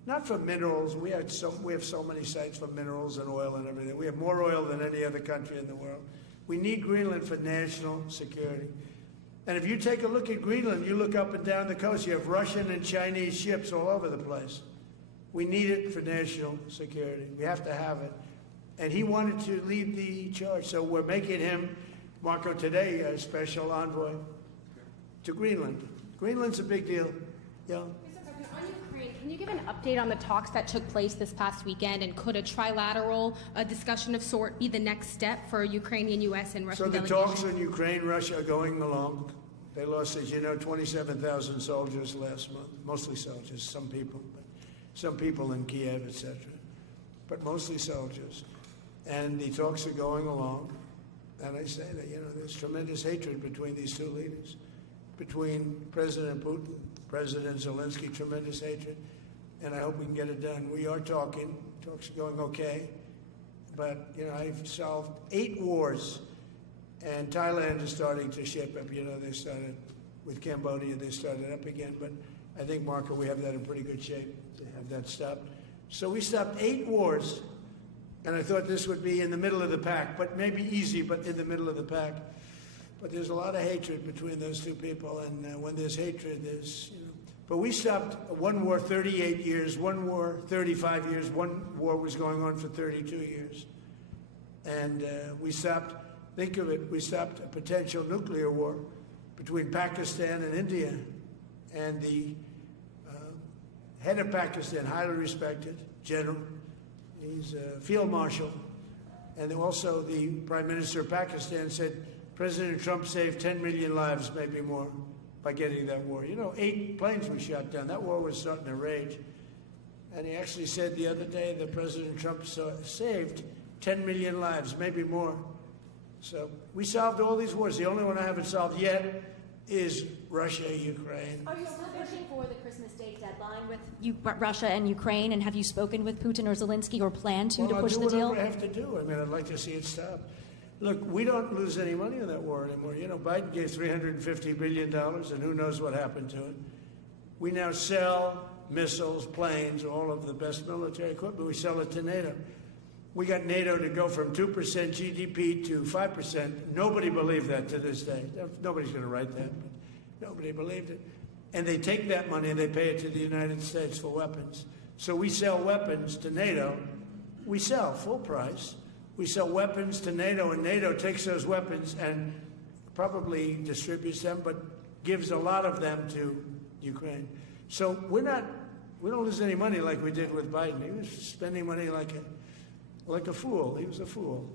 Not for minerals. We have so many sites for minerals and oil and everything. We have more oil than any other country in the world. We need Greenland for national security. And if you take a look at Greenland, you look up and down the coast, you have Russian and Chinese ships all over the place. We need it for national security. We have to have it. And he wanted to lead the charge. So we're making him, Marco, today, a special envoy to Greenland. Greenland's a big deal. Yeah. Can you give an update on the talks that took place this past weekend, and could a trilateral discussion of sort be the next step for Ukrainian, U.S., and Russian delegations? So the talks in Ukraine, Russia are going along. They lost, as you know, 27,000 soldiers last month, mostly soldiers, some people in Kiev, etc., but mostly soldiers. And the talks are going along. And I say that, you know, there's tremendous hatred between these two leaders, between President Putin, President Zelensky, tremendous hatred, and I hope we can get it done. We are talking. Talks are going okay. But, you know, I've solved 8 wars, and Thailand is starting to ship up. You know, they started with Cambodia, they started up again. But I think, Marco, we have that in pretty good shape to have that stopped. So we stopped 8 wars, and I thought this would be in the middle of the pack, but maybe easy, but in the middle of the pack. But there's a lot of hatred between those two people, and when there's hatred, there's, you know. But we stopped one war 38 years, one war 35 years, one war was going on for 32 years. And we stopped, think of it, we stopped a potential nuclear war between Pakistan and India. And the head of Pakistan, highly respected general, he's a field marshal, and also the Prime Minister of Pakistan said, President Trump saved 10 million lives, maybe more, by getting that war. You know, 8 planes were shot down. That war was starting to rage. And he actually said the other day that President Trump saved 10 million lives, maybe more. So we solved all these wars. The only one I haven't solved yet is Russia, Ukraine. Are you still pushing for the Christmas Day deadline with Russia and Ukraine? And have you spoken with Putin or Zelensky or plan to push the deal? I'll do whatever I have to do. I mean, I'd like to see it stop. Look, we don't lose any money on that war anymore. You know, Biden gave $350 billion, and who knows what happened to it. We now sell missiles, planes, all of the best military equipment. We sell it to NATO. We got NATO to go from 2% GDP to 5%. Nobody believed that to this day. Nobody's going to write that, but nobody believed it. And they take that money and they pay it to the United States for weapons. So we sell weapons to NATO. We sell full price. We sell weapons to NATO, and NATO takes those weapons and probably distributes them, but gives a lot of them to Ukraine. So we don't lose any money like we did with Biden. He was spending money like a fool. He was a fool.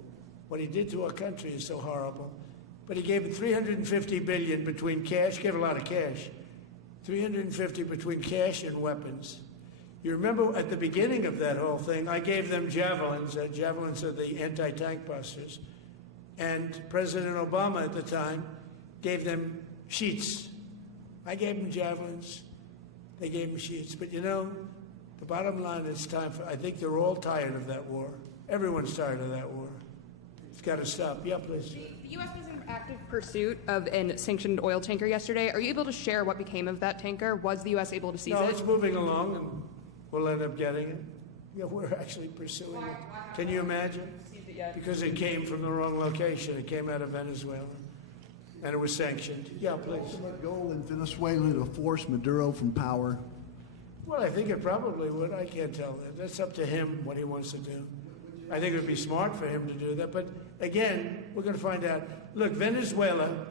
What he did to our country is so horrible. But he gave $350 billion between cash, gave a lot of cash, $350 between cash and weapons. You remember at the beginning of that whole thing, I gave them javelins. Javelins are the anti-tank busters. And President Obama at the time gave them sheets. I gave them javelins. They gave them sheets. But you know, the bottom line is I think they're all tired of that war. Everyone's tired of that war. It's got to stop. Yeah, please. The U.S. was in active pursuit of a sanctioned oil tanker yesterday. Are you able to share what became of that tanker? Was the U.S. able to seize it? No, it's moving along, and we'll end up getting it. Yeah, we're actually pursuing it. Can you imagine? Because it came from the wrong location. It came out of Venezuela, and it was sanctioned. Yeah, please. Ultimate goal in Venezuela to force Maduro from power. Well, I think it probably would. I can't tell that. That's up to him what he wants to do. I think it would be smart for him to do that. But again, we're going to find out. Look, Venezuela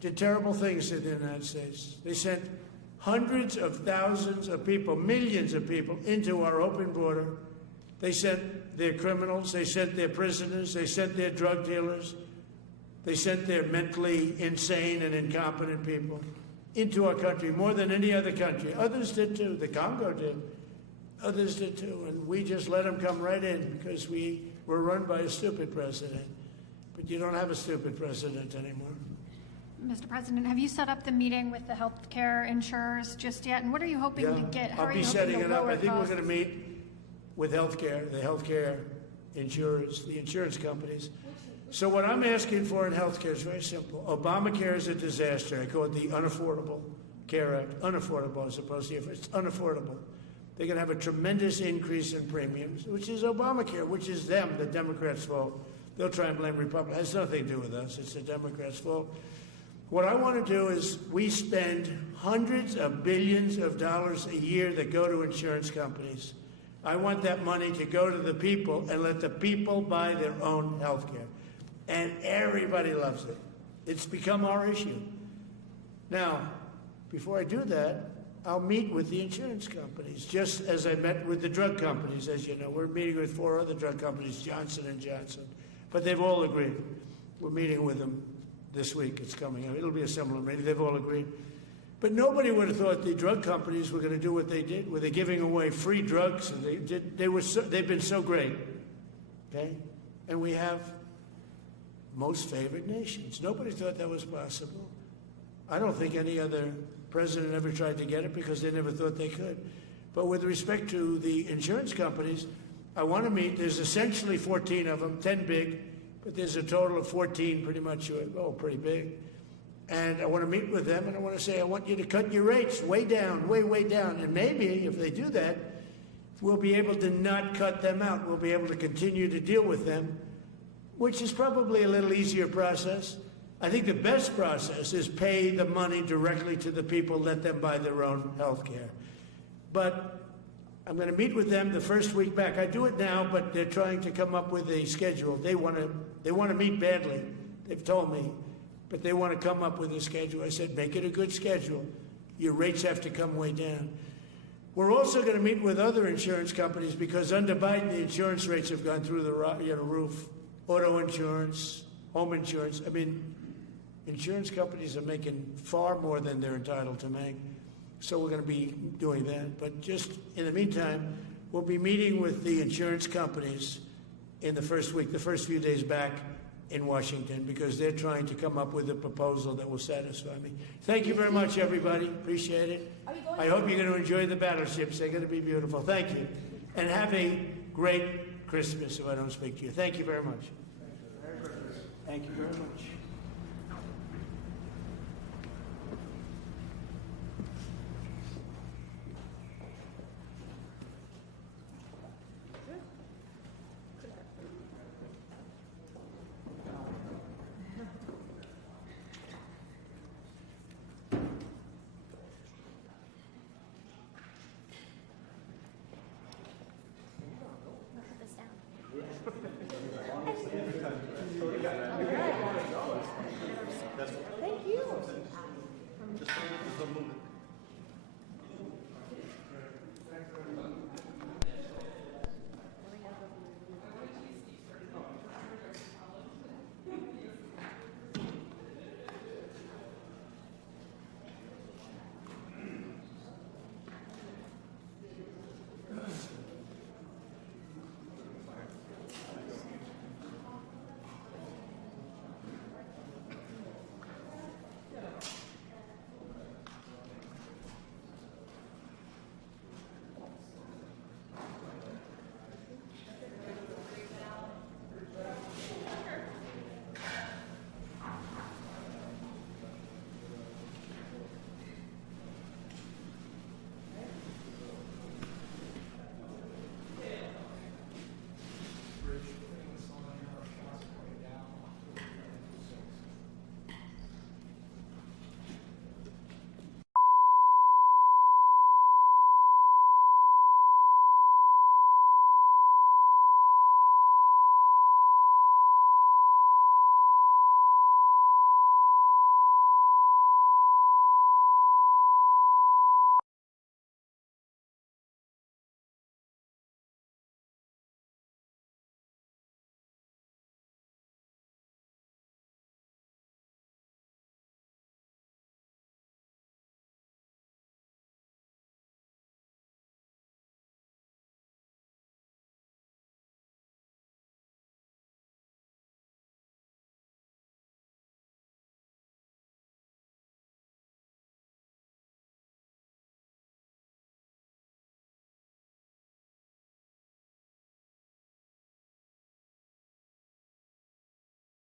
did terrible things to the United States. They sent hundreds of thousands of people, millions of people, into our open border. They sent their criminals, they sent their prisoners, they sent their drug dealers, they sent their mentally insane and incompetent people into our country more than any other country. Others did too. The Congo did. Others did too. And we just let them come right in because we were run by a stupid president. But you don't have a stupid president anymore. Mr. President, have you set up the meeting with the health care insurers just yet? And what are you hoping to get? How I'll are be you setting hoping it to up. lower I think costs? we're going to meet with the healthcare insurers, the insurance companies. So what I'm asking for in healthcare is very simple. Obamacare is a disaster. I call it the Unaffordable Care Act. Unaffordable as opposed to it's unaffordable. They're going to have a tremendous increase in premiums, which is Obamacare, which is them, the Democrats' fault. They'll try and blame Republicans. It has nothing to do with us. It's the Democrats' fault. What I want to do is we spend hundreds of billions of dollars a year that go to insurance companies. I want that money to go to the people and let the people buy their own health care. And everybody loves it. It's become our issue. Now, before I do that, I'll meet with the insurance companies, just as I met with the drug companies. As you know, we're meeting with 4 other drug companies, Johnson & Johnson. But they've all agreed. We're meeting with them this week. It's coming up. It'll be a similar meeting. They've all agreed. But nobody would have thought the drug companies were going to do what they did, where they're giving away free drugs. And they've been so great. Okay? And we have most favored nations. Nobody thought that was possible. I don't think any other president ever tried to get it because they never thought they could. But with respect to the insurance companies, I want to meet. There's essentially 14 of them, 10 big, but there's a total of 14 pretty much, pretty big. And I want to meet with them, and I want to say, I want you to cut your rates way down, way down. And maybe if they do that, we'll be able to not cut them out. We'll be able to continue to deal with them, which is probably a little easier process. I think the best process is pay the money directly to the people, let them buy their own health care. But I'm going to meet with them the first week back. I do it now, but they're trying to come up with a schedule. They want to meet badly. They've told me. But they want to come up with a schedule. I said, make it a good schedule. Your rates have to come way down. We're also going to meet with other insurance companies because under Biden, the insurance rates have gone through the roof. Auto insurance, home insurance. I mean, insurance companies are making far more than they're entitled to make. So we're going to be doing that. But just in the meantime, we'll be meeting with the insurance companies in the first week, the first few days back in Washington, because they're trying to come up with a proposal that will satisfy me. Thank you very much, everybody. Appreciate it. I hope you're going to enjoy the battleships. They're going to be beautiful. Thank you. And have a great Christmas if I don't speak to you. Thank you very much. Thank you very much.